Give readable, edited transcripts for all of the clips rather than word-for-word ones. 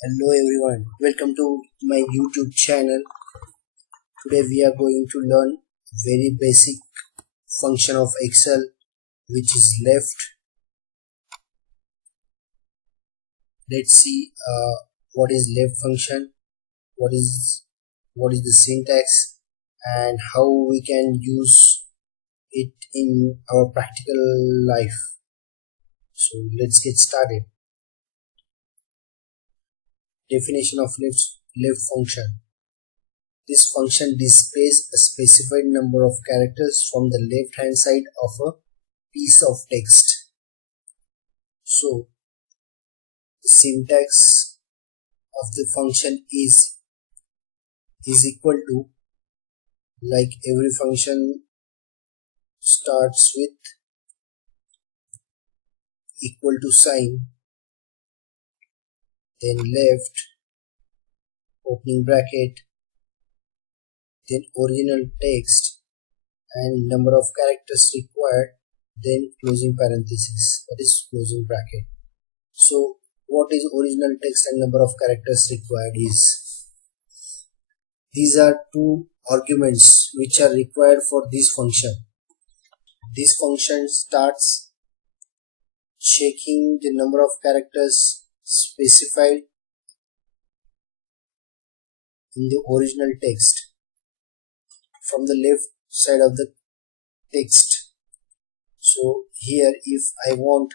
Hello everyone, welcome to my YouTube channel. Today we are going to learn very basic function of Excel, which is left. Let's see what is left function, what is the syntax, and how we can use it in our practical life. So let's get started. Definition of left function. This function displays a specified number of characters from the left hand side of a piece of text. So the syntax of the function is equal to, like every function starts with equal to sign, then left, opening bracket, then original text and number of characters required, then closing parenthesis, that is closing bracket. So what is original text and number of characters required is, these are two arguments which are required for this function. This function starts checking the number of characters specified in the original text from the left side of the text. So here, if I want,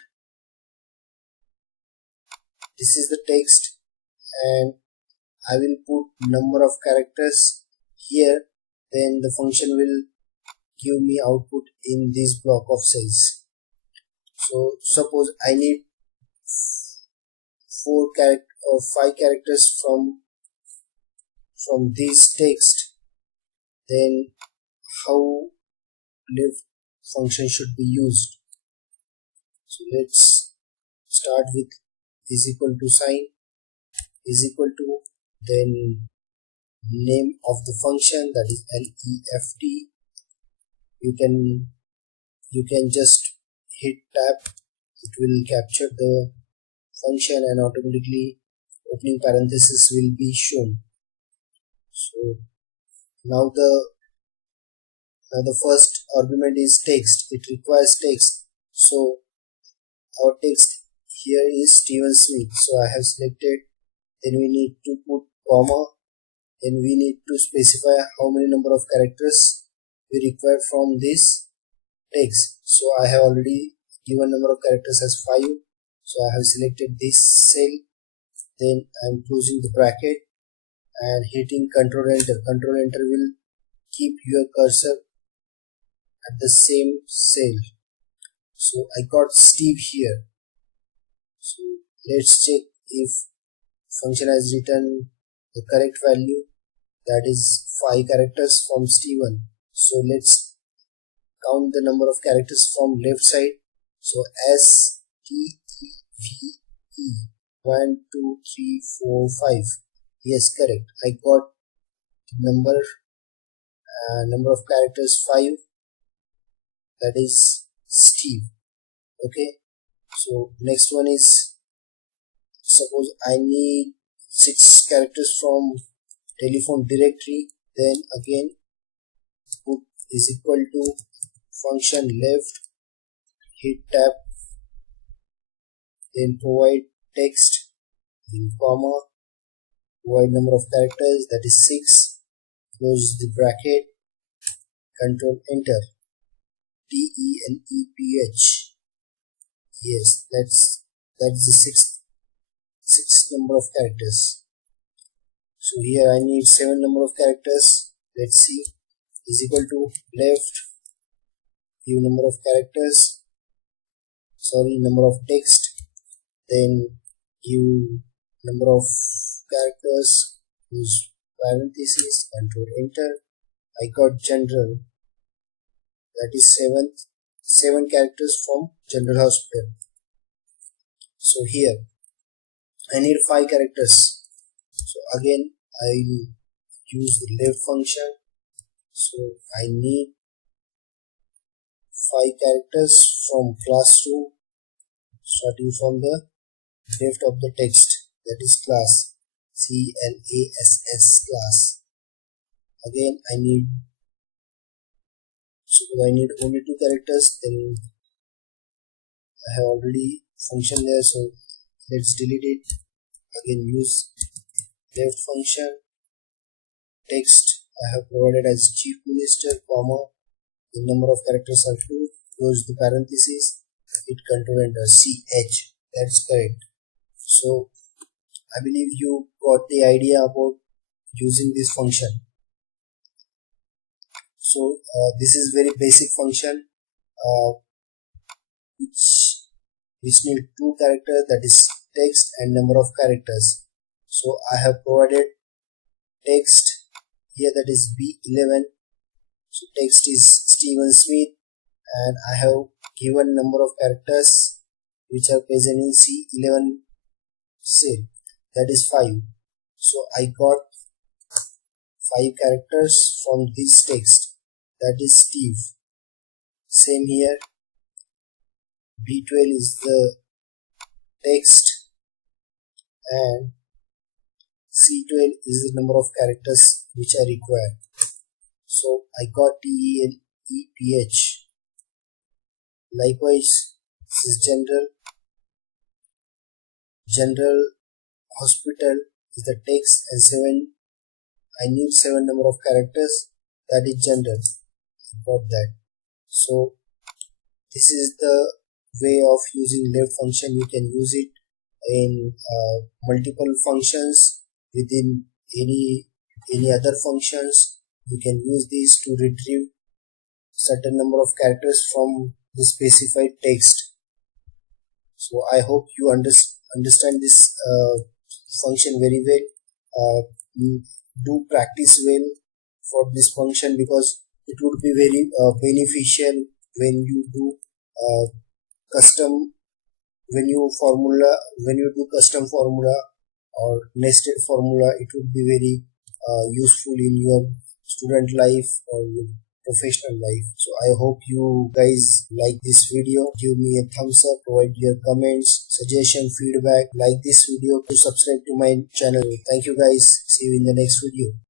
this is the text and I will put number of characters here, then the function will give me output in this block of cells. So suppose I need 5 characters from this text, then how left function should be used. So let's start with is equal to sign, is equal to, then name of the function, that is left. You can just hit tab, it will capture the function and automatically opening parenthesis will be shown. So now the first argument is text. It requires text. So our text here is Steven Smith. So I have selected. Then we need to put comma. Then we need to specify how many number of characters we require from this text. So I have already given number of characters as 5. So I have selected this cell. Then I am closing the bracket and hitting Control Enter. Control Enter will keep your cursor at the same cell. So I got Steve here. So let's check if function has written the correct value, that is 5 characters from Steven. So let's count the number of characters from left side. So STEVE 1 2 3 4 5. Yes, correct. I got the number of characters 5, that is Steve. Okay, so next one is, suppose I need 6 characters from telephone directory, then again put is equal to function left, hit tab, then provide text, then comma, provide number of characters, that is 6, close the bracket, Control Enter, DELEPH. Yes, that's the sixth number of characters. So here I need 7 number of characters. Let's see, is equal to left, give number of characters, number of text, then give number of characters, use parentheses, Control Enter. I got general, that is 7 characters from General Hospital. So here I need 5 characters. So again I use the left function. So I need 5 characters from classroom, starting from the left of the text, that is class. class. Again, I need only two characters. Then I have already function there, so let's delete it. Again, use left function. Text I have provided as chief minister, comma, the number of characters are 2, close the parenthesis, hit control enter, ch, that's correct. So I believe you got the idea about using this function. So this is very basic function which need two characters, that is text and number of characters. So I have provided text here, that is B11. So text is Steven Smith, and I have given number of characters which are present in C11 cell, that is 5. So I got 5 characters from this text, that is Steve. Same here, B12 is the text and C12 is the number of characters which are required. So I got TELEPH. Likewise, this is general hospital is the text, and 7, I need 7 number of characters, that is general. I got that. So this is the way of using left function. You can use it in multiple functions within any other functions. You can use this to retrieve certain number of characters from the specified text. So I hope you understand this function very well. You do practice well for this function, because it would be very beneficial when you do when you do custom formula or nested formula. It would be very useful in your student life or your professional life. So I hope you guys like this video. Give me a thumbs up, provide your comments, suggestion, feedback, like this video, to subscribe to my channel. Thank you guys. See you in the next video.